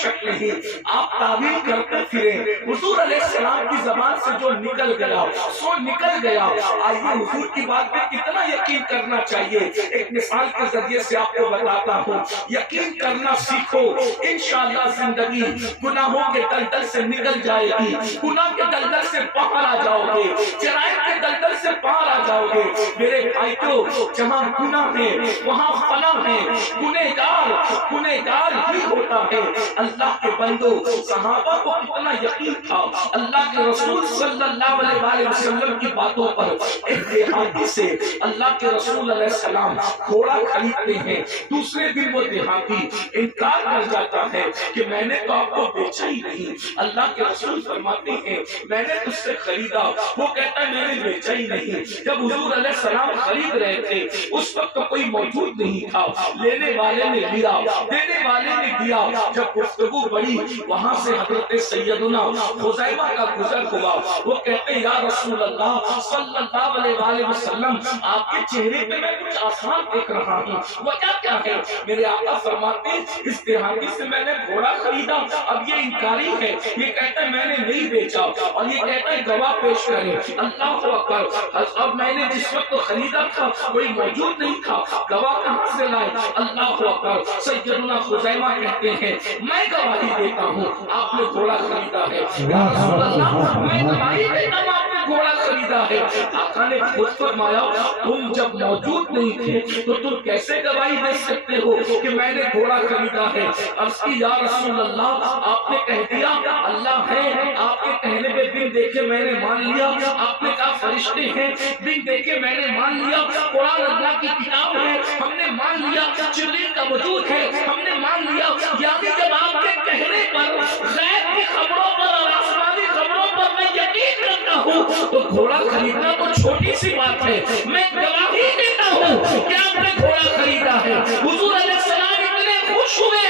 شک نہیں، آپ تعبیر کرتے پھریں، حضور علیہ السلام کی زبان سے جو نکل گیا سو نکل گیا۔ آئیے حضور کی بات پہ کتنا یقین کرنا چاہیے، ایک مثال کے ذریعے سے آپ کو بتاتا ہوں۔ یقین کرنا سیکھو، انشاءاللہ زندگی گناہوں کے دلدل سے نکل جائے گی، گناہ کے دلدل سے باہر آ جاؤ گے، جرائم کے دلدل سے باہر آ جاؤ گے۔ میرے بھائیو، جہاں گناہ ہے وہاں فلاح ہے، گنہگار ہی ہوتا ہے۔ اللہ کے بندو، صحابہ کو کتنا یقین تھا اللہ کے رسول صلی اللہ علیہ وسلم کی باتوں پر۔ ایک دیہاتی سے اللہ کے رسول علیہ السلام گھوڑا خریدتے ہیں، دوسرے دن وہ دیہاتی انکار کر جاتا ہے کہ میں نے تو آپ کو بیچا ہی نہیں۔ اللہ کے رسول فرماتے ہیں میں نے تجھ سے خریدا، وہ کہتا ہے میں نے بیچا ہی نہیں۔ جب حضور علیہ السلام خرید رہے تھے اس وقت کوئی موجود نہیں تھا، لینے والے نے لیا، دینے والے نے دیا۔ جب گفتگو بڑی، وہاں سے حضرت سیدنا خزیمہ کا گزر ہوا، وہ کہتے ہیں یا رسول اللہ صلی اللہ علیہ وسلم، آپ کے چہرے پہ میں کچھ آثار دیکھ رہا ہوں، وجہ کیا ہے؟ میرے آقا فرماتے ہیں اس دیہاتی سے میں نے گھوڑا خریدا، اب یہ انکاری ہے، یہ کہتا ہے میں نے نہیں بیچا، اور یہ کہتا ہے گواہ پیش کریں۔ اللہ اکبر، اب میں نے جس وقت خریدا تھا کوئی موجود نہیں تھا، گواہ کہاں سے لائے؟ اللہ اکبر۔ سیدنا خزیمہ کہتے ہیں میں گواہی دیتا ہوں آپ نے گھوڑا خریدا ہے۔ یا رسول اللہ، میں گواہی دیتا ہوں آپ نے گھوڑا خریدا ہے۔ آقا نے خود فرمایا تم جب موجود نہیں تھے تو تم کیسے گواہی دے سکتے ہو کہ میں نے گھوڑا خریدا ہے؟ عرض کی یا رسول اللہ، آپ نے کہہ دیا اللہ ہے، آپ کے کہنے پہ بن دیکھے میں نے مان لیا، آپ نے کہا فرشتے ہیں، بن دیکھے میں نے مان لیا، قرآن اللہ کی کتاب ہے ہم نے مان لیا، جبریل کا وجود ہے ہم نے مان لیا۔ یعنی جب آپ کے کہنے پر غیب کی خبروں پر اور آسمانی خبروں پر میں یقین کرتا ہوں تو گھوڑا خریدنا تو چھوٹی سی بات ہے، میں گواہی دیتا ہوں کہ آپ نے گھوڑا خریدا ہے۔ حضور علیہ السلام اتنے خوش ہوئے،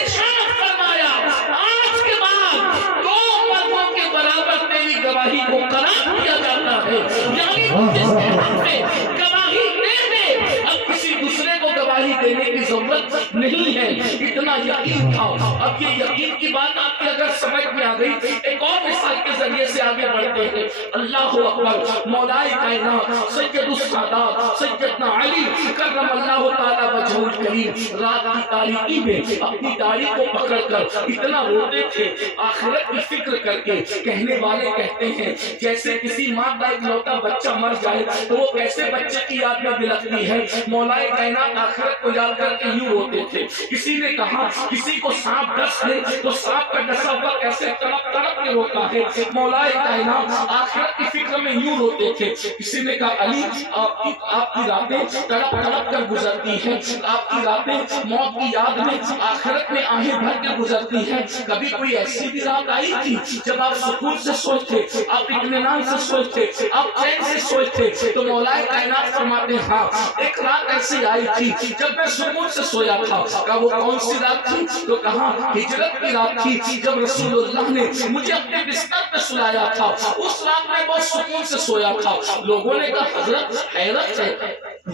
ارشاد فرمایا آج کے بعد دو مردوں کے برابر تیری گواہی کو قرار دیا جاتا ہے، یعنی جس کے حق میں گواہی دے دے، اب کسی دوسرے کو گواہی دینے کی ضرورت نہیں ہے۔ اتنا یقین تھا۔ اب یہ یقین کی بات آپ کی اگر سمجھ میں آ گئی، ایک اور مثال کے ذریعے سے آگے بڑھتے ہیں۔ اللہ اکبر، مولا کائنات سید السادات سیدنا علی کرم اللہ تعالی وجہہ الکریم رات کی تاریکی میں اپنی داڑھی کو پکڑ کر اتنا روتے تھے، آخرت کی فکر کر کے۔ کہنے والے کہتے ہیں جیسے کسی ماں کا اکلوتا بچہ مر جائے تو وہ کیسے بچے کی یاد میں بلکتی ہے، مولا کائنات آخرت کو یاد کر کے یوں روتے تھے۔ کسی نے کہا کسی کو سانپ ڈس لے تو سانپ کا ڈسا ہوا کیسے تڑپ تڑپ کے روتا ہے، مولا کائنات آخرت کی فکر میں یوں روتے تھے۔ کسی نے کہا علی آپ کی راتیں تڑپ تڑپ کر گزرتی ہیں، آپ کی راتیں موت کی یاد میں آخرت میں آہیں بھر کے گزرتی ہیں۔ کبھی کوئی ایسی بھی رات آئی تھی جب آپ سکون سے سوچتے، آپ اطمینان سے سوچتے، آپ چین سے سوچتے؟ تو مولا کائنات فرماتے ہیں ہاں ایک رات ایسی آئی تھی جب میں سکون سے سویا تھا۔ کہا وہ کون سی رات تھی؟ تو کہا ہجرت کی رات تھی جب رسول اللہ نے مجھے اپنے بستر پہ سلایا تھا، اس رات میں بہت سکون سے سویا تھا۔ لوگوں نے کہا حضرت حیرت ہے،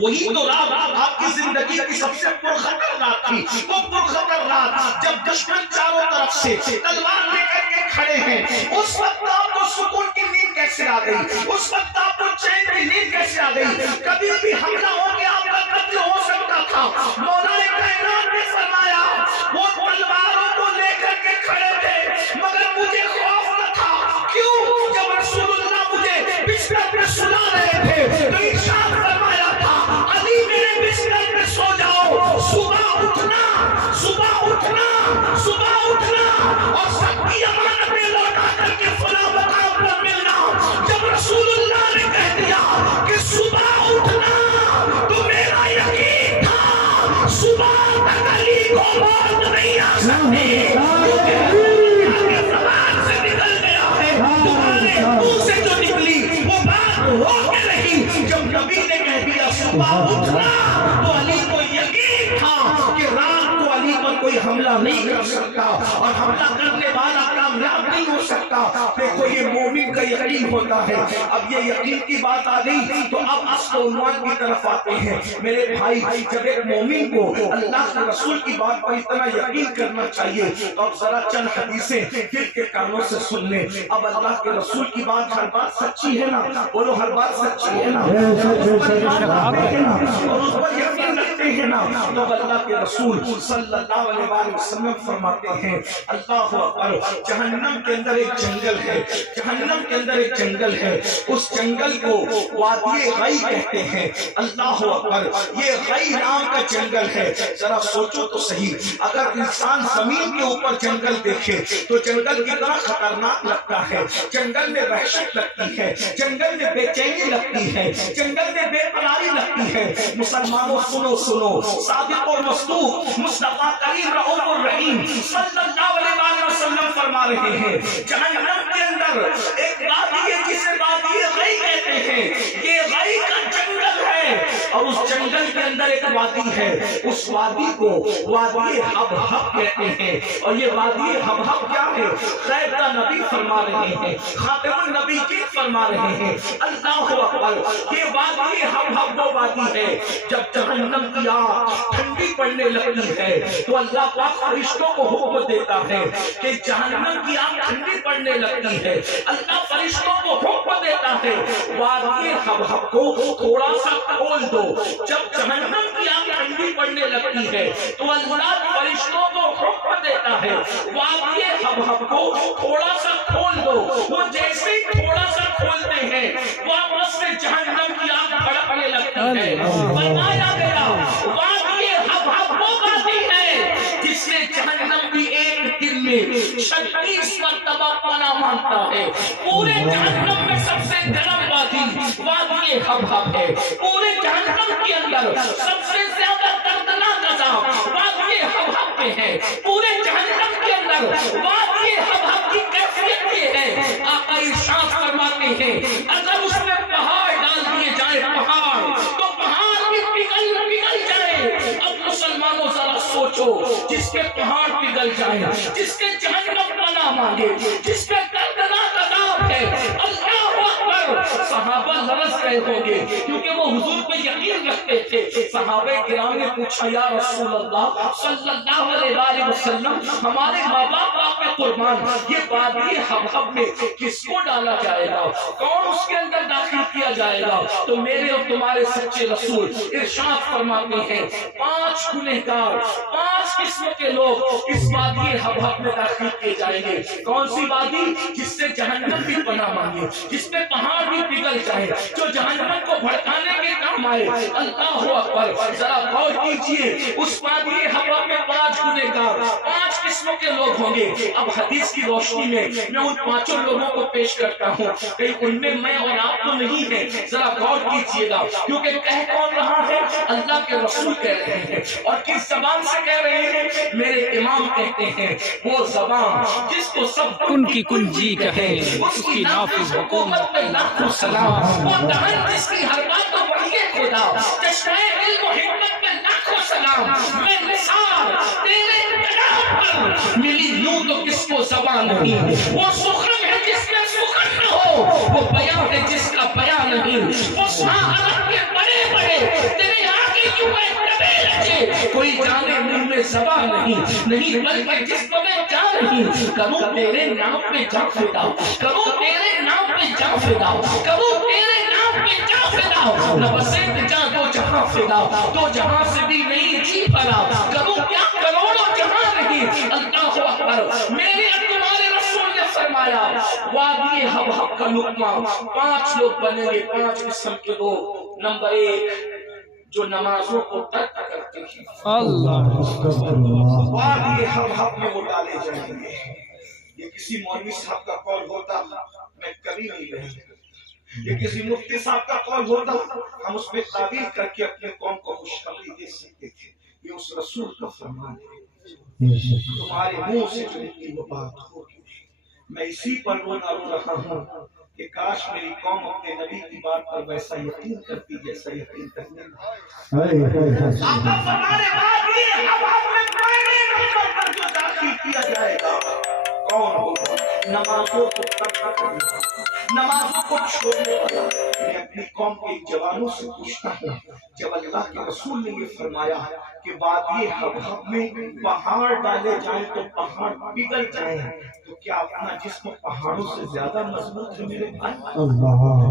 وہی تو رات آپ کی زندگی کی سب سے پرخطر رات تھی، وہ پرخطر رات جب دشمن چاروں طرف سے تلوار لے کر کے کھڑے ہیں، اس وقت آپ کو سکون کی نیند کیسے آ گئی؟ اس وقت آپ کو چین کی نیند کیسے آ گئی؟ کبھی بھی حملہ ہو کے آپ کا قتل ہو سکتا تھا۔ مولا کائنات نے فرمایا وہ تلواروں کو لے کر کے کھڑے تھے مگر مجھے خوف نہ تھا۔ کیوں؟ جب رسول اللہ مجھے بستر پہ سلا رہے تھے تو ارشاد فرمایا تھا علی میرے بستر پہ سو جاؤ، صبح اٹھنا، صبح اٹھنا، صبح اٹھنا اور سب کی امانتیں لوٹا کر کے فلاں مقام پر ملنا۔ جب رسول اللہ نے کہہ دیا کہ صبح اٹھنا تو میرا یقین تھا صبح تک علی کو موت نہیں آ سکتی، کیونکہ زبان سے نکل گیا ہے، تمہارے منہ سے جو نکلی وہ بات ہو کے رہی۔ جب نبی نے کہہ دیا صبح اٹھنا تو علی کو یقین تھا کہ رات کو علی پر کوئی حملہ حملہ نہیں کر سکتا اور حملہ کرنے والا کامیاب نہیں ہو سکتا۔ دیکھو یہ مومن کا یقین ہوتا ہے۔ اب یہ یقین کی بات آ گئی تو اب اصل عنوان کی طرف آتے ہیں۔ میرے بھائی جب ایک مومن کو اللہ کے رسول کی بات پر اتنا یقین کرنا چاہیے تو اب ذرا چند حدیثیں دل کے کانوں سے سن لیں۔ اب اللہ کے رسول کی بات ہر بات سچی ہے نا؟ بولو ہر بات سچی ہے نا؟ اور اس پر یقین رکھتے ہیں نا؟ تو اللہ کے رسول صلی اللہ علیہ وسلم فرماتے ہیں اللہ اکبر، جہنم کے اندر ایک جنگل ہے، جہنم کے اندر ایک جنگل ہے، اس جنگل کو وادی غی کہتے ہیں۔ اللہ اکبر، یہ غی نام کا جنگل ہے۔ ذرا سوچو تو صحیح، اگر انسان زمین کے اوپر جنگل دیکھے تو جنگل کتنا خطرناک لگتا ہے، جنگل میں وحشت لگتی ہے، جنگل میں بے چینی لگتی ہے، جنگل میں بے قراری لگتی ہے۔ مسلمانوں سنو سنو، صادق اور مصدوق مصطفیٰ کریم رؤوف الرحیم صلی اللہ علیہ وسلم فرما رہے ہیں جہنم کے اندر ایک وادی ہے جسے وادی غی کہتے ہیں، یہ غی کا جنگل ہے اور اس جنگل کے اندر ایک وادی ہے، اس وادی کو وادی حبحب کہتے ہیں۔ اور یہ وادی حبحب کیا ہے؟ خیر کا نبی فرما رہے ہیں، خاتم النبی کی فرما رہے ہیں اللہ اکبر، یہ وادی حبحب وہ وادی ہے جب جہنم کی آگ ٹھنڈی پڑنے لگتی ہے تو اللہ پاک فرشتوں کو حکم دیتا ہے کہ جہنم کی آگ ٹھنڈی پڑنے لگتی ہے، اللہ فرشتوں کو حکم دیتا ہے وادی حبحب کو تھوڑا سا کھول دو۔ جب جہنم کی آگ ٹھنڈی پڑنے لگتی ہے تو اللہ فرشتوں کو حکم دیتا ہے وادی حبحب کو تھوڑا سا کھول دو۔ وہ جیسے ہی تھوڑا سا کھولتے ہیں واپس سے جہنم کی آگ بھڑکنے لگتی ہے۔ فرمایا گیا وادی حبحب وہ وادی ہے جس سے جہنم بھی ایک دن میں 36 مرتبہ پناہ مانگتا ہے۔ پورے جہنم میں سب سے گرم وادی حبحب ہے، پورے جہنم کے اندر سب سے زیادہ دردناک عذاب وادی حبحب کے ہے، پورے جہنم کے اندر وادی حبحب کی کیفیت یہ ہے۔ آقا ارشاد فرماتے ہیں اگر اس میں پہاڑ ڈال دیے جائیں پہاڑ تو پہاڑ بھی پگھل جائے۔ اب مسلمانوں ذرا سوچو، جس کے پہاڑ پگھل جائیں، جس کے جہنم پناہ مانگے، جس پہ دردناک عذاب ہے، اللہ اکبر، صحابہ لرز رہے ہوں گے کیونکہ وہ حضور پہ یقین رکھتے تھے۔ صحابہ کرام نے پوچھا یا رسول اللہ صلی اللہ علیہ وسلم، ہمارے ماں باپ آپ پہ قربان، یہ وادی حبحب میں کس کو ڈالا جائے گا، کون اس کے اندر داخل کیا جائے گا؟ تو میرے اور تمہارے سچے رسول ارشاد فرماتے ہیں 5 گنہگار، 5 قسم کے لوگ اس وادی حبحب میں داخل کیے جائیں گے۔ کون سی وادی؟ جس سے جہنم بھی پناہ مانگے، جس میں پہاڑ بھی پگھل جائے، جو جہنم کو بھڑکانے کے کام آئے۔ اللہ اکبر، ذرا غور کیجئے، اس وادی حبحب میں 5 گنہگار، 5 قسموں کے لوگ ہوں گے۔ اب حدیث کی روشنی میں میں ان 5 لوگوں کو پیش کرتا ہوں، کہیں ان میں میں اور آپ تو نہیں ہیں، ذرا غور کیجئے گا، کیونکہ کہہ کون رہا ہے؟ اللہ کے رسول کہہ رہے ہیں، اور کس زبان سے کہہ رہے ہیں؟ میرے امام کہتے ہیں وہ زبان جس کو سب کن کی کنجی کہے اس کی نافذ حکومت پہ لاکھوں سلام، وہ دہن جس کی ہر بات تو وحی خدا، چشمہ علم و حکمت پہ لاکھوں سلام، میں نثار تیرے کلام پر ملی یوں تو کس کو زبان نہیں، وہ سخن ہے جس میں سخن نہ ہو، وہ بیان ہے جس کا بیان نہیں، وہ عرب کے بڑے بڑے تیرے آگے کیوں دبے رکھے، کوئی جانے منہ میں زبان نہیں بلکہ جسم میں جا نہیں، کروں تیرے نام پہ جا فدا، کروں تیرے نام پہ جا فدا، کروں تیرے نام پہ جا فدا، نہ بسیت جا دو جہاں فدا، دو جہاں سے بھی نہیں جی پڑا، کروں کیا کروڑوں جہاں نہیں۔ اللہ اکبر، میرے تمہارے رسول نے فرمایا وادی حبحب کا لقمہ 5 لوگ بنیں گے، 5 قسم کے لوگ۔ نمبر 1 جو نمازوں کو ترک کرتے ہیں، اللہ وادی حبحب میں وہ ڈالے جائیں گے۔ یہ کسی مولوی صاحب کا قول ہوتا میں کبھی نہیں رہتا، یہ کسی مفتی صاحب کا قول ہوتا ہم اس پہ تعبیر کر کے اپنے قوم کو خوشخبری دے سکتے تھے۔ یہ اس رسول کا فرمان ہے، تمہارے منہ سے جو نکلی وہ بات ہوگی۔ میں اسی پر رونا رو رہا ہوں کہ کاش میری قوم اپنے نبی کی بات پر ویسا یقین کرتی جیسا یقین کرنے آقا فرمانے والی اب اپنے پہلے نمبر پر جو داخل کیا جائے گا کون ہوگا؟ نمازوں کو ترک کرنے والا، نمازوں کو چھوڑنے والا۔ میں اپنی قوم کے جوانوں سے پوچھتا ہوں، جب اللہ کے رسول نے یہ فرمایا کہ وادی حبہب میں پہاڑ ڈالے جائیں تو پہاڑ پگھل جائیں، تو کیا اپنا جسم پہاڑوں سے زیادہ مضبوط ہے میرے بھائی؟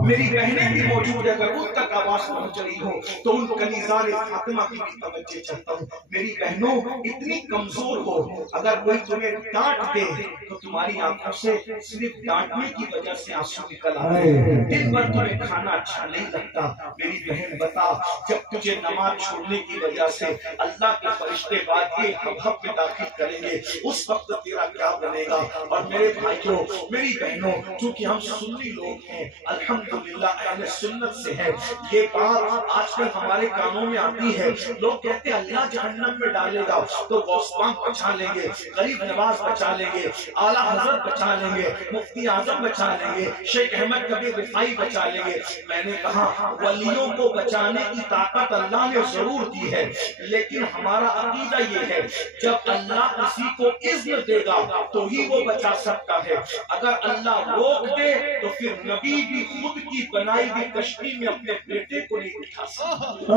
میری بہنیں بھی موجود ہے، اگر ان تک آواز پہنچ رہی ہو تو ان کنیزان فاطمہ کی بھی توجہ چاہتا ہوں۔ میری بہنوں اتنی کمزور ہو، اگر کوئی تمہیں ڈانٹ دے تو تمہاری آنکھوں سے صرف ڈانٹنے کی وجہ سے آنسو نکل آتے ہیں، دن بھر تمہیں کھانا اچھا نہیں لگتا۔ میری بہن بتا، جب تجھے نماز چھوڑنے کی وجہ سے اللہ کے فرشتے وادی حبہب میں داخل کریں گے، اس وقت تیرا کیا بنے گا؟ اور میرے بھائیوں، میری بہنوں، چونکہ ہم سنی لوگ ہیں، الحمدللہ اہل سنت سے ہیں، یہ بات آج کل ہمارے کانوں میں آتی ہے، لوگ کہتے ہیں اللہ جہنم میں ڈالے گا تو غوث پاک بچا لیں گے، غریب نواز بچا لیں گے، اعلیٰ حضرت بچا لیں گے، مفتی اعظم بچا لیں گے، شیخ احمد کبیر رفاعی بچا لیں گے۔ میں نے کہا ولیوں کو بچانے کی طاقت اللہ نے ضرور دی ہے، لیکن ہمارا عقیدہ یہ ہے جب اللہ کسی کو اذن دے گا تو ہی وہ بچا سکتا ہے، اگر اللہ روک دے تو پھر نبی بھی خود کی بنائی ہوئی کشتی میں اپنے بیٹے کو نہیں بٹھا سکتا۔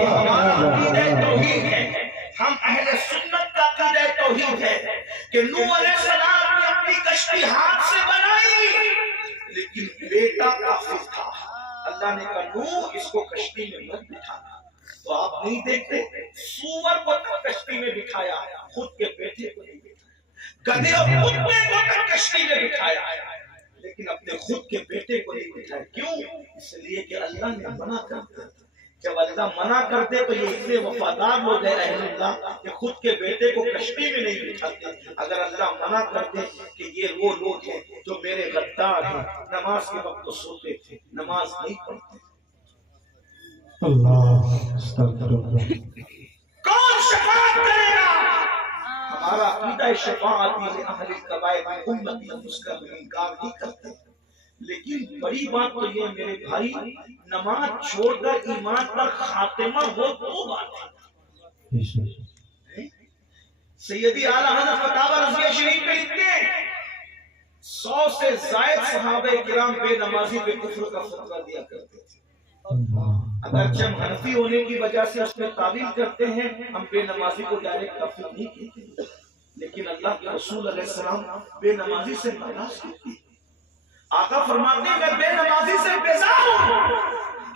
یہ ہمارا عقیدہ توحید ہے، ہم اہل سنت کا عقیدہ توحید ہے کہ نوح علیہ السلام نے اپنی کشتی ہاتھ سے بنائی لیکن بیٹا کافر تھا، اللہ نے کہا نوح اس کو کشتی میں مت بٹھانا۔ تو آپ نہیں دیکھتے سور کو تک کشتی میں بٹھایا، خود کے بیٹے کو نہیں بٹھایا، گدھے اور کتے کو تک کشتی میں بٹھایا لیکن اپنے خود کے بیٹے کو نہیں بٹھایا۔ کیوں؟ اس لیے کہ اللہ نے منع کر دیا۔ جب اللہ منع کر دے تو یہ اتنے وفادار لوگ ہیں اہل اللہ کہ خود کے بیٹے کو کشتی میں نہیں بٹھاتے۔ اگر اللہ منع کر دے کہ یہ وہ لوگ ہیں جو میرے غدار ہیں، نماز کے وقت تو سوتے تھے، نماز نہیں پڑھتے، اللہ استغفر اللہ، کون شفاعت کرے گا؟ ہمارا عقیدہ شفاعت اہل الکبائر امتی ہم اس کا انکار نہیں کرتے، لیکن بڑی بات تو یہ میرے بھائی، نماز چھوڑ کر ایمان پر خاتمہ ہو تو بات ہے۔ سیدی اعلیٰ حضرت فتاوی رضویہ شریف میں لکھتے ہیں 100 سے زائد صحابہ کرام بے نمازی پہ کفر کا فتویٰ دیا کرتے تھے۔ اگرچہ ہم حنفی ہونے کی وجہ سے اس میں تعویل کرتے ہیں، ہم بے نمازی کو ڈائریکٹ کافر نہیں کہتے، لیکن اللہ کے رسول علیہ السلام بے نمازی سے ناراض ہوتے ہیں۔ آقا فرماتے ہیں میں بے نمازی سے بیزار ہوں،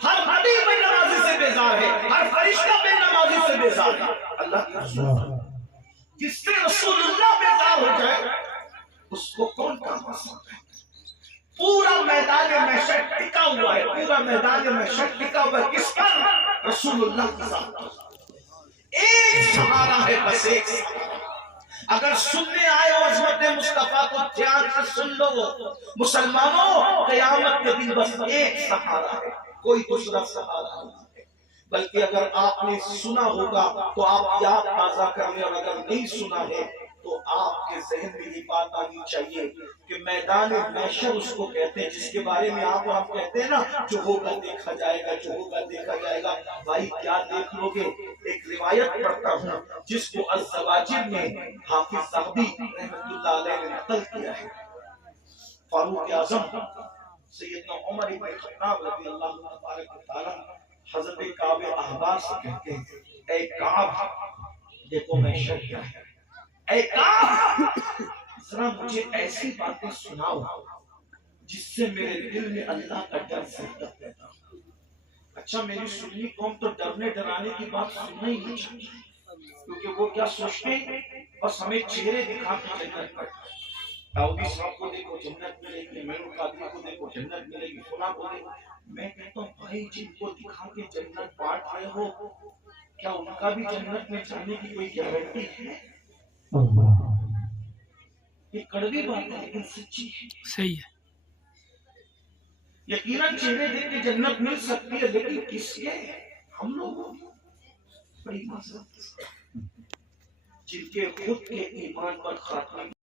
ہر نبی بے نمازی سے بیزار ہے، ہر فرشتہ بے نمازی سے بیزار ہے۔ اللہ کے رسول جس سے رسول اللہ بیزار ہو جائے اس کو کون کام آسان ہے؟ پورا میدان محشر ٹکا ہوا ہے، پورا میدان محشر ٹکا ہوا ہے کس پر؟ رسول اللہ کے ساتھ ایک سہارا ہے، بس ایک سہارا۔ اگر سننے آئے ہو عظمت مصطفیٰ کو دھیان سے سن لو مسلمانوں، قیامت کے دن بس ایک سہارا ہے، کوئی دوسرا سہارا نہیں ہے۔ بلکہ اگر آپ نے سنا ہوگا تو آپ یاد تازہ کر لیں، اور اگر نہیں سنا ہے تو آپ کے ذہن میں یہ بات آنی چاہیے کہ میدان محشر اس کو کہتے ہیں جس کے بارے میں آپ کہتے ہیں نا جو ہوگا دیکھا جائے گا، جو ہوگا دیکھا جائے گا۔ بھائی کیا دیکھ لو گے؟ ایک روایت پڑھتا ہوں جس کو الزواجر میں حافظ ذہبی رحمۃ اللہ علیہ نے نقل کیا ہے۔ فاروق اعظم سیدنا عمر بن خطاب رضی اللہ تبارک و تعالی حضرت کعب احبار سے کہتے ہیں اے کعب دیکھو محشر کیا ہے، اے کعب ذرا مجھے ایسی باتیں سناؤ جس سے میرے دل میں اللہ کا ڈر زیادہ پیدا ہو۔ اچھا میری سنی قوم تو ڈرنے ڈرانے کی بات سننا ہی نہیں چاہتی، کیونکہ وہ کیا سوچتے ہیں بس ہمیں چہرے دکھا کے جنت پر، داؤدی صاحب کو دیکھو جنت ملے گی، میرے قادری کو دیکھو جنت ملے گی، فلاں کو دیکھو۔ میں کہتا ہوں بھائی جن کو دکھا کے جنت بانٹ رہے ہو کیا ان کا بھی جنت میں جانے کی کوئی گارنٹی ہے؟ یہ کڑوی بات ہے لیکن سچی ہے، صحیح ہے۔ یقیناً چہرے دیکھ کے جنت مل سکتی ہے لیکن کس کے؟ ہم لوگوں بڑی معذرت جن کے خود کے ایمان پر خاتمہ